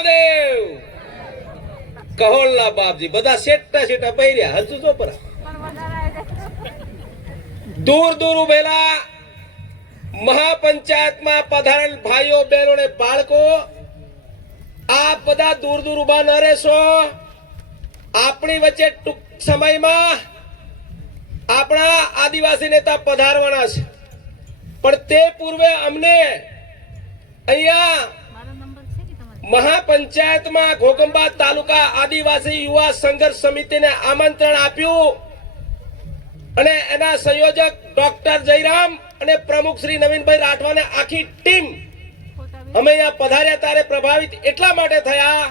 રાવદેવ કહોળના બાપજી બધા શેટા શેટા પહેર્યા હજુ તો પર દૂર દૂર ઉભેલા મહાપંચાયતમાં પધારેલ ભાઈઓ બહેનો ને બાળકો આ બધા દૂર દૂર ઉભા ન રહેશો. આપણી વચ્ચે ટૂંક સમયમાં આપણા આદિવાસી નેતા પધારવાના છે, પણ તે પૂર્વે અમને અહીંયા મહાપંચાયતમાં ઘોગંબા તાલુકા આદિવાસી યુવા સંઘર્ષ સમિતિને આમંત્રણ આપ્યું અને એના સંયોજક ડોક્ટર જયરામ અને પ્રમુખ શ્રી નવીનભાઈ રાઠવાને આખી ટીમ અમે અહીંયા પધાર્યા ત્યારે પ્રભાવિત એટલા માટે થયા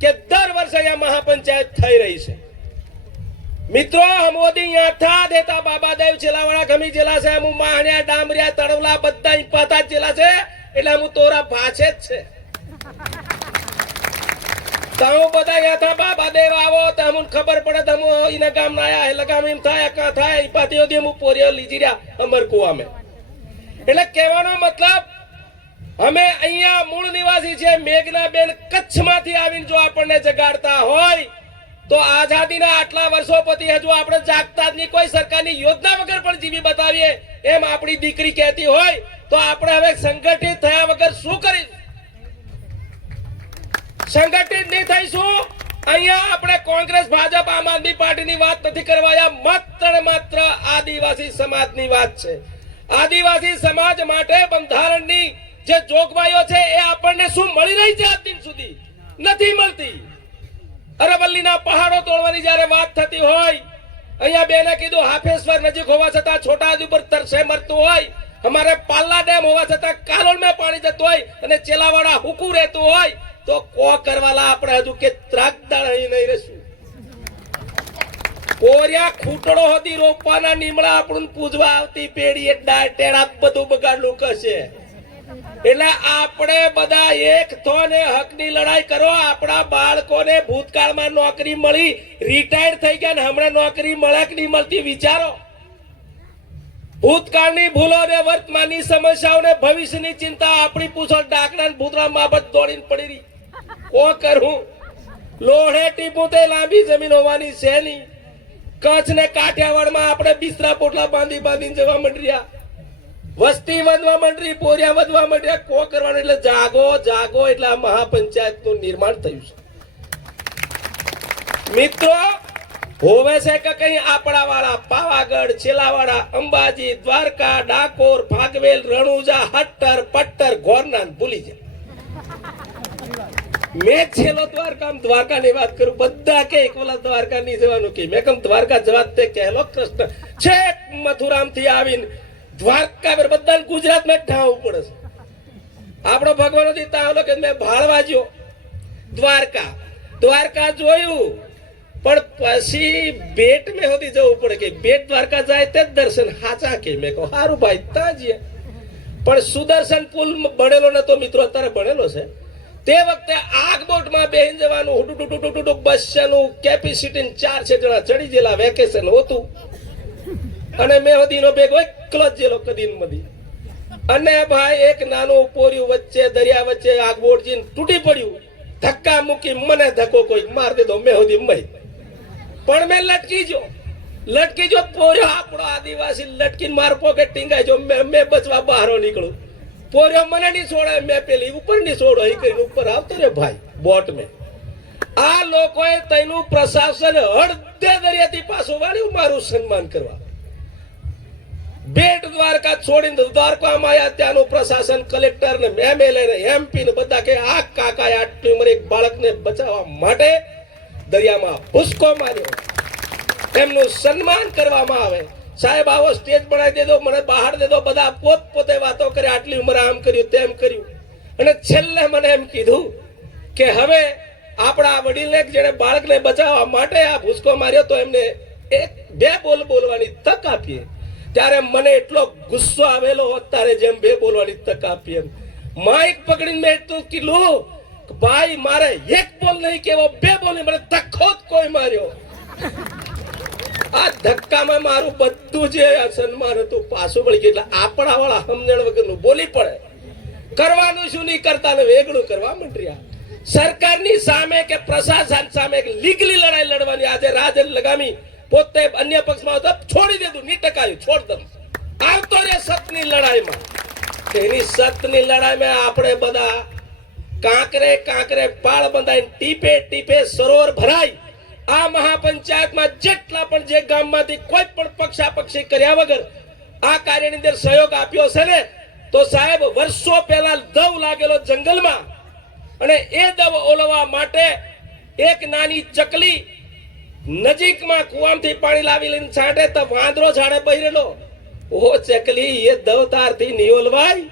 કે દર વર્ષે અહીંયા મહાપંચાયત થઈ રહી છે. મિત્રો હમોદી અહીંયા થા દેતા બાબાદેવ છેલાવાળા ગમી જેલા છે, હું માહણ્યા ડામરિયા તળવલા બધા પાતા જેલા છે, એટલે હું તોરા ભાછે જ છે. તમે બધા અહીંયા થા બાબાદેવ આવો તો અમને ખબર પડે તમે એના ગામ ના આયા એટલે ગામ એમ થાય કા થાય પાતીઓ દે હું પોરિયો લીધી રહ્યા અમર કુવામે. એટલે કહેવાનો મતલબ અમે અહીંયા મૂળ નિવાસી છે મેઘનાબેન કચ્છમાંથી આવીને જો આપણને જગાડતા હોય તો આઝાદીના આટલા વર્ષો પછી હજુ આપણે જાગતા જ નહીં, કોઈ સરકારની યોજના વગર પણ જીવી બતાવીએ એમ આપણી દીકરી કહેતી હોય તો આપણે હવે સંગઠિત થયા વગર શું કરીશું? સંગઠિત નહીં થઈશું. અહીંયા આપણે કોંગ્રેસ ભાજપ આમ આદમી પાર્ટીની વાત નથી કરવા, માત્ર આદિવાસી સમાજની વાત છે. આદિવાસી સમાજ માટે બંધારણની જે જોગવાઈઓ છે એ આપણને શું મળી રહી છે? આજ દિન સુધી નથી મળતી. અરવલ્લીના પહાડો તોડવાની જ્યારે વાત થતી હોય, અહીંયા બેને કીધું હાફેશ્વર નજીક હોવા છતાં છોટાઉદેપુર તરસે મરતું હોય, અમારે પાલ્લા ડેમ હોવા છતાં કાલોલમાં પાણી જતું હોય અને ચેલાવાડા હુકુ રહેતું હોય તો કો કરવાલા આપણે હજુ કે ત્રાગદાળ અહીં નહીં રહેશું. કોરિયા ખૂટડો હતી રોપવાના નીમડા આપણને પૂજવા આવતી પેઢી એ ટેડા બધું બગાડલું કરશે. એટલે આપણે બધા એક થોને હકની લડાઈ કરો. આપણા બાળકોને ભૂતકાળમાં નોકરી મળી, રિટાયર થઈ ગયા ને હમણાં નોકરી મળે કે નહીં મળતી વિચારો. ભૂતકાળની ભૂલો ને વર્તમાનની સમસ્યાઓને ભવિષ્યની ચિંતા આપણી પૂછડ ડાકડા ને ભૂતરા માબત દોડીને પડી રહી. કો કરું લોહે ટીપું તે લાંબી જમીન હોવાની છે નહીં. કચ્છ ને કાઠિયાવાડમાં આપણે બિસ્તરા પોટલા બાંધીને જવા માંડ્યા, વસ્તી વધવા માંડી, પોરિયા વધવા માંડ્યા. કો કરવાનું એટલે જાગો એટલે આ મહાપંચાયત નું નિર્માણ થયું છે. મિત્રો હોવે છે કે કઈ આપણા વાળા પાવાગઢ, છેલાવાડા, અંબાજી, દ્વારકા, ડાકોર, ભાગવેલ, રણુજા, હટ્ટર, પટ્ટર, ઘોરના ભૂલી જાય. મેં છેલ્લો દ્વારકા ની વાત કરું, બધા કે એકલા દ્વારકા નહીં જવાનું કે મેં કમ દ્વારકા જવા તે કહેલો કૃષ્ણ છેક મથુરામ થી આવીને દ્વારકા બધા ગુજરાત માં ઠાવું પડે છે. આપણો ભગવાન કે મેં ભાળવા ગયો દ્વારકા જોયું, પણ પછી બેટ મેં હોતી જવું પડે કે બેટ દ્વારકા જાય તે દર્શન હાચા કે મેં કહું સારું ભાઈ ત્યાં જઈએ. પણ સુદર્શન પુલ બનેલો નતો મિત્રો, અત્યારે બનેલો છે. તે વખતે આગબોટમાં બેહીને જવાનું, હુડુક બસનું કેપેસિટી 400 જણા ચડી ગયેલા, વેકેશન હતું અને મેહોદીનો બેગ એકલો જ જેલો કદીન મદી. અને ભાઈ એક નાનું પોર્યું વચ્ચે દરિયા વચ્ચે આગબોટ જઈને તૂટી પડ્યું, ધક્કા મૂકી મને ધક્કો કોઈ માર દીધો મેહોદી મય. પણ મેં લટકી જો પોર્યો આપણો આદિવાસી લટકીને માર પોકેટ ટીંગાઈ જો મેં બચવા બહાર નીકળું. પોર્યો મને નહીં છોડે, મેં પેલી ઉપર નહીં છોડો એ કરીને ઉપર આવતો રે ભાઈ બોટ મેં. આ લોકોએ તેનું પ્રશાસન અડધે દરિયાથી પાછું વાળ્યું મારું સન્માન કરવા. બેટ દ્વારકા છોડીને દ્વારકામાં આવ્યા, ત્યાંનું પ્રશાસન કલેક્ટર ને એમએલએ ને એમપી ને બધા કે આ કાકાએ આટલી ઉંમરે એક બાળકને બચાવવા માટે દરિયામાં ભૂસકો માર્યો, એમનું સન્માન કરવામાં આવે. સાહેબ આવો સ્ટેજ બનાવી દેજો, મને બહાર દેજો. બધા પોતે વાતો કરે, આટલી ઉંમરે આમ કર્યું તેમ કર્યું. અને છેલ્લે મને એમ કીધું કે હવે આપણા વડીલને જેને બાળકને બચાવવા માટે આ ભૂસકો માર્યો તો એમને બે બોલ બોલવાની તક આપીએ. ત્યારે મને એટલો ગુસ્સો આવેલો, તારે જેમ બે બોલવાની તક આપી એમ માઇક પકડીને મેં એટલું કીધું ભાઈ મારે એક બોલ નહીં કેવો, બે બોલ નહીં, મને ધક્કો જ કોઈ માર્યો. આ ધક્કામાં મારું બધું જે સન્માન હતું પાછું વળી ગયું. એટલે આપણા વાળા સમજણ વગરનું બોલી પડે. કરવાનું શું નહીં કરતા ને વેગળું કરવા માંડ્યા. સરકારની સામે કે પ્રશાસન સામે લીગલી લડાઈ લડવાની આજે રાજન લગામી પોતે અન્ય પક્ષમાં હતો છોડી દીધું ની ટકાયું છોડ દમ આવતો રે સતની લડાઈમાં એની સતની લડાઈમાં આપણે બધા કાંકરે કાંકરે પાળ બંધાઈને ટીપે ટીપે સરોવર ભરાય આ મહાપંચાયતમાં જેટલા પણ જે ગામમાંથી કોઈ પણ પક્ષાપક્ષી કર્યા વગર આ કાર્યની અંદર સહયોગ આપ્યો છે ને તો સાહેબ વર્ષો પહેલા દવ લાગેલો જંગલમાં અને એ દવ ઓલવા માટે એક નાની ચકલી નજીકમાં કુવામાંથી પાણી લાવી લઈને છાંટે તો વાંદરો ઝાડે બહેરેલો ઓ ચકલી એ દવ તારથી નિયોલવાય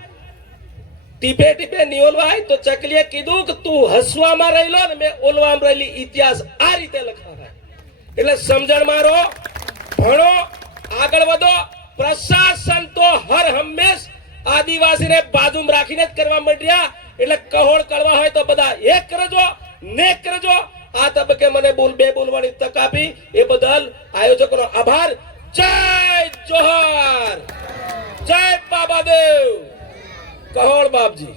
ટીપે ટીપે નિયોલવાય તો ચકલીએ કીધું કે તું હસવામાં રહેલો ને મેં ઓલવામાં રહેલી ઇતિહાસ આ રીતે લખાવાય એટલે સમજણ મારો ભણો આગળ વધો પ્રશાસન તો હર હંમેશ આદિવાસીને બાજુમાં રાખીને જ કરવા માંડ્યા એટલે કહોળ કરવા હોય તો બધા એક કરજો નેક કરજો આ તબકે મને બે બોલવાની તક આપી એ બદલ આયોજકોનો આભાર જય જોહર જય બાબાદેવ કહોળ બાપજી